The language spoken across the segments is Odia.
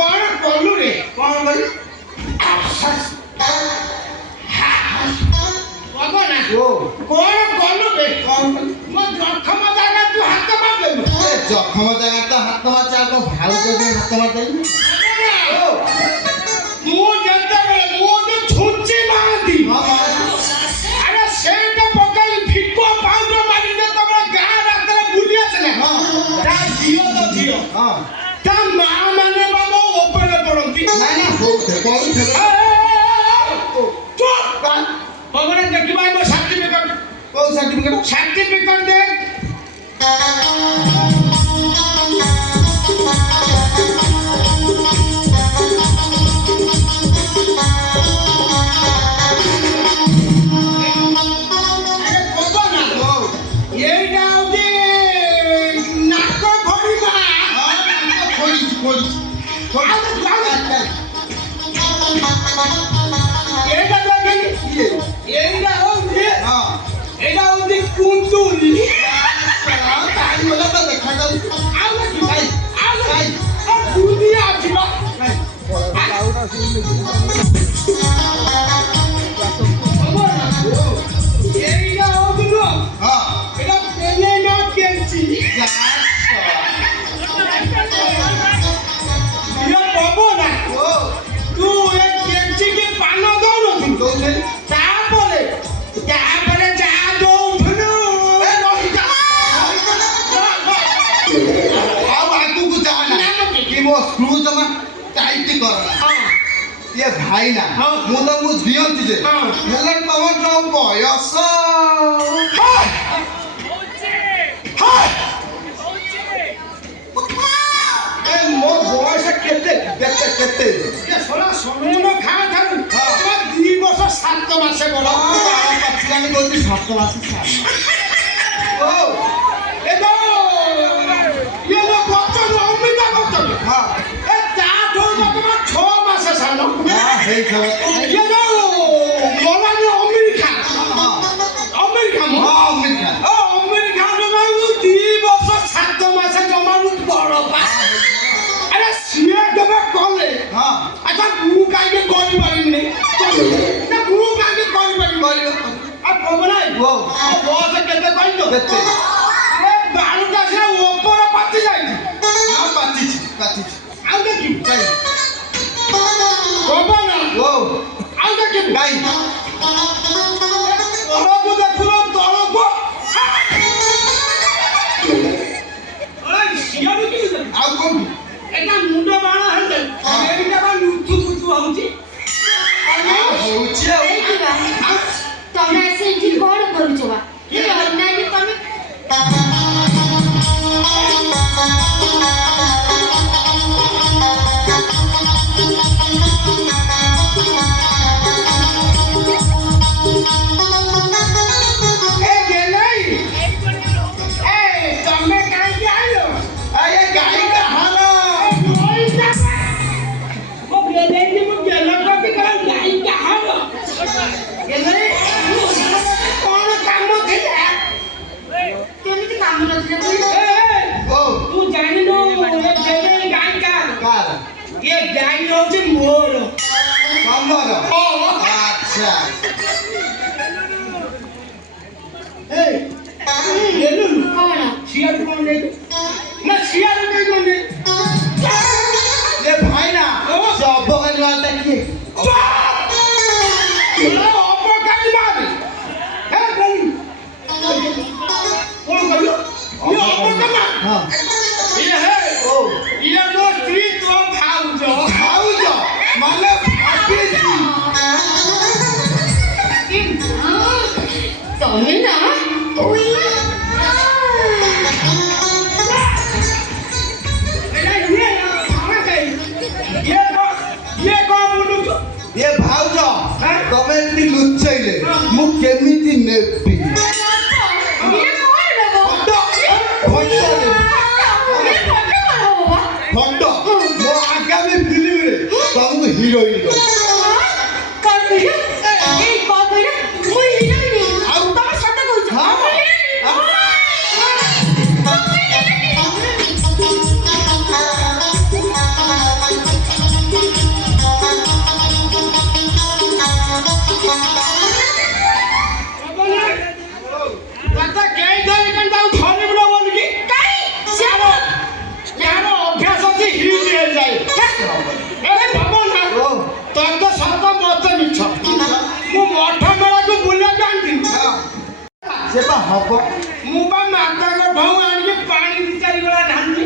କଣ କଲୁ ରେ? କଣ କଲି? ବାବା ନା ଓ କଣ କଲୁ ବେ? କଣ କଲି? ମୋ ଜଖମ ଜାଗା ତୁ ହାତ ମାରିଦେଲୁ। ଏ ଜଖମ ଜାଗା ତ ହାତ ମାରିଛି ଆଉ କଣ ଭାଉଜ ଦେଇ ହାତ ମାରିଦେଲି? ଓ ମୁଁ ଯେତେବେଳେ ମୁଁ ଯୋଉ ଛୁଞ୍ଚି ମାରନ୍ତି ହଁ ଆରେ ସେଇଟା ପକେଇ ଭିକ ପାଉଡର ମାରି ଯେତେବେଳେ ଗାଁ ରାସ୍ତାରେ ବୁଲି ଆସିଲେ ହଁ ତା ଝିଅ ତ ଝିଅ ହଁ ତା ମା ମାନେ ବାବା ଉପରେ ପଡନ୍ତି। ନାଇଁ ନା ହଉଥିବ କରୁଥିବ ପବନ ଦେଖିବା ମୋ ସାର୍ଟିଫିକେଟ କୋଉ ସାର୍ଟିଫିକେଟ? ସାର୍ଟିଫିକେଟ ଦେ। ଆରେ ପବନ এইটা হচ্ছে নাক ঘড়িবা। ଖୋଲିଛି এইটা দেখেন କିଏ? এইটা হচ্ছে ହଁ এইটা হচ্ছে কুন্তুলি। ତାରି ଗଲା ତ ଦେଖାଯାଉଛି। ଆଉ দেখি କାଇଁ? ଆଉ କାଇଁ? দুনিয়া আছে বা କାଇଁ? এইটা হচ্ছে না ହଁ এটা পেলে না কেনছি ইয়ে পাবো না ଓ তুই এই কেনচিকে পান দৌড়ছি ଦଉଛେ তারপরে তারপরে যা দৌড়লু ଏ ରହିଯା ଆଉ ଆଗକୁ ଯା ନା କି ମୋ ସ୍କ୍ରୁ ଜମା ଟାଇଟ୍ କରନା। ଇଏ ଭାଇ ନା ହଁ। ମୁଁ ତମକୁ ଦିଅନ୍ତି ଯେ ହଁ। ହେଲେ ତମର ଯୋଉ ବୟସ ଏ ମୋ ବୟସ କେତେ କେତେ କେତେ ये सोला सोनुन खा थारु हाँ। तो 2 वर्ष 7 मास बड़ ପଚିଲାଣି କହୁଛି 7 ମାସ ଓ ए तो ये तो बच्चन अमिता बच्चन ହଁ ए ता तो तुम्हारा 6 मास सानो ହଁ ହେଇଥିବ ये तो मोलानी अमेरिका ହଁ अमेरिका मो ହଁ ଅମିତ ଖାନ। ओ अमेरिका जमारू 2 वर्ष 7 मास जमारू बड़ पा अरे सिए देबे कले ହଁ अच्छा मु काहे करि पारिनी ना मु काहे करि पारिनी आ पवनाई ଓ बस केते कहलो କେତେ ए बारुटा से ऊपर पाती जाई ହଁ ପାଚିଛି ପାଚିଛି ଆଉ ଦେଖି କାଇଁ ପବନା ଓ ଆଉ ଦେଖି କାଇଁ ତଳକୁ ଦେଖୁନ ତଳକୁ ଓଇ ସିଆଡୁ କି ଆଉ କୋଉଠି ଏଟା ମୁଣ୍ଡ ବାଣ ହେଲେ ଏଇଟା ବା ଲୁଚୁ ଲୁଚୁ ହଉଛି ହଉଛି ଆଉ ଏଇଠି ବା ତମେ ଆସି ଏଠି କଣ କରୁଛ ବା ଏ ଅନ୍ୟାୟ ତମେ ଏ ଗେଲେଇ ଏ ତମେ କାହିଁକି ଆଇଲ ଏ ଗାଈ କାହାର ମୋ ଗେଲେଇ ମୁଁ ଗେଲ କପି କଣ ଗାଈ କାହାର ଗେଲେଇ କଣ କାମ ଥିଲା କେମିତି କାମ ନଥିଲା ଓ ତୁ ଜାଣିନୁ ଏ ଗେଲେଇ ଗାଈ କାହାର କାର ଏ ଗାଈ ହଉଛି ମୋର ତମର ଓ ଆଚ୍ଛା ଏ ଗେଲୁ କଣ ସିଆଡୁ କଣ ନେଇ ନା ସିଆଡୁ ନେଇ କଣ ନେଇ ଏ ଭାଇ ନା ସେ ଅବକାରୀ ମାଲଟା କିଏ ଅପକାରୀ ମାରି ହେ ଗେଲୁ କଣ କହିଲୁ ଇଏ ଅପକାରୀ ହଁ ଇଏ ହେ ଓ ଇଏ ମୋ ସ୍ତ୍ରୀ ତୋ ଭାଉଜ ଭାଉଜ ମାନେ ଭାବିଛି ତମେ ନା ଏ ଭାଉଜ ତମେ ଏମିତି ଲୁଚେଇଲେ ମୁଁ କେମିତି ନେବି ଫଟୋ ମୋ ଆଗାମୀ ଫିଲ୍ମରେ ତମକୁ ହିରୋଇନ ହବ ମୁଁ ବା ମାତାଙ୍କ ଭାଉ ଆଣିକି ପାଣି ଦି ଚାରି ଗଳା ଢାଳିଲି।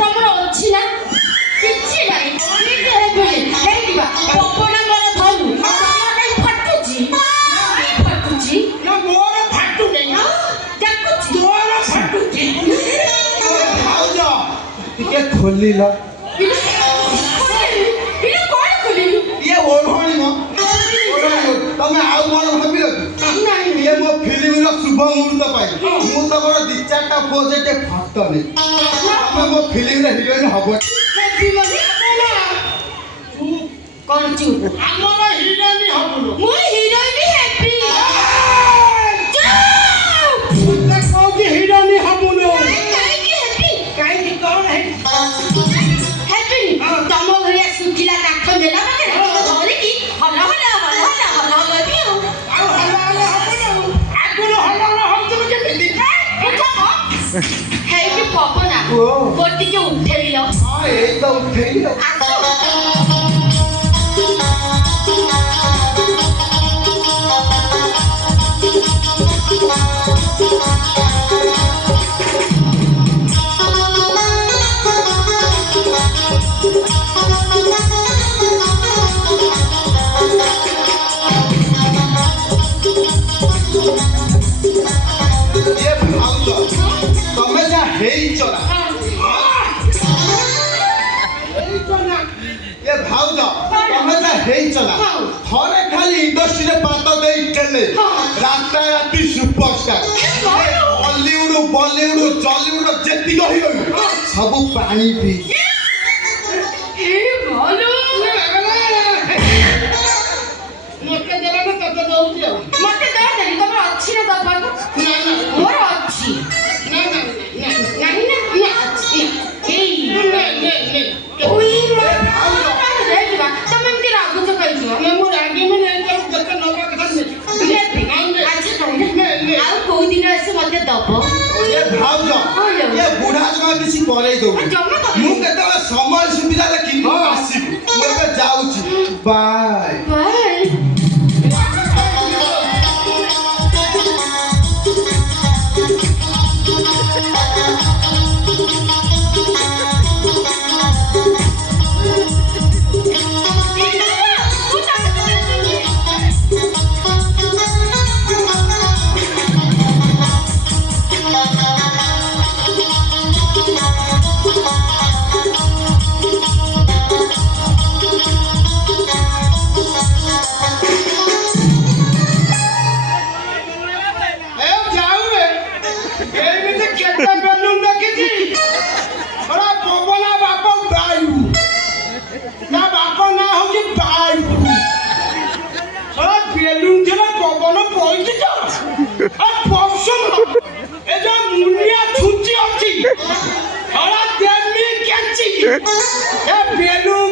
ତମର ଅଛି ନା କିଛି ନାହିଁ ପପନା ମୋର ଧରୁ ଫାଟୁଛି ଫାଟୁଛି ନା ମୋର ଫାଟୁନି ଦେଖୁଛି ତୋର ଫାଟୁଛି। ଭାଉଜ ଟିକେ ଖୋଲିଲ କଣ ଖୋଲିଲୁ ଇଏ ଓଢ଼ଣୀ ମ ତମେ ଆଉ କଣ ଭାବିଲ କି ଇଏ ମୋ ଫିଲ୍ମର ଶୁଭ ମୁହୂର୍ତ୍ତ ପାଇଁ ମୁଁ ତମର ଦି ଚାରିଟା ପୋଜ ଟିକେ ଫଟୋ ନେଇ ତମେ ମୋ ଫିଲ୍ମର ହିରୋଇନ ହବ କଣ ଚୁପ ଆମର ହିରୋଇନି ହବୁନୁ। ମୁଁ ହିରୋଇନ ହେବି ମତେ କହୁଛି ହିରୋଇନି ହବୁନୁ। କାହିଁକି ହେବି କାହିଁକି କଣ ହେବି ତମ ଭଳିଆ ଶୁଖିଲା କାଠ ଦେଲା ମାନେ ଧରିକି hall hall hall hall hall ହେବି ଆଉ ଆଉ ହଲ ହଲ ହବୁନୁ। ଆଗରୁ ହଲ ହଲ ହଉଥିଲୁ କେମିତି? ହେଇକି ପବନା ଗୋଟିକେ ଉଠେଇଲ ହଁ ଏଇ ତ ଉଠେଇଲି ଆଉ ଇଏ ଭାଉଜ ତମେ ଯାହା ହେଇଛ ନା ଏ ଭାଉଜ ତମେ ଯା ହେଇଛ ନା ଥରେ ଖାଲି ଇଣ୍ଡଷ୍ଟ୍ରିରେ ପାଦ ଦେଇ ଠେଲେ ରାତାରାତି ସୁପରଷ୍ଟାର ବଲିଉଡ ବଲିଉଡ ଜଲିଉଡ ଯେତିକି ହିରୋଇନ ସବୁ ପାଣି ପିଇ ମତେ ଦେଲା ନା ତତେ ଦଉଛି ଆଉ। ମତେ ଦରକାର ତମର ଅଛି ନା ଦବାକୁ ମୋର ଅଛି ନାହିଁ ନା ଅଛି ତମେ ଏମିତି ରାଗୁଛ କହିଯିବ ମୁଁ ରାଗିବି ନାହିଁ ଯେତେ ନବା କଥା ଆଉ କୋଉ ଦିନ ଆସି ମତେ ଦବ ଏ ଭାଉଜ ଏ ବୁଢା ଜମା କିଛି କରେଇ ଦଉ ମୁଁ କେତେବେଳେ ସମୟ ସୁବିଧା ଦେଖି ଆସିବି ମୁଁ ଏବେ ଯାଉଛି ବାଏ ବାଏ বেলুন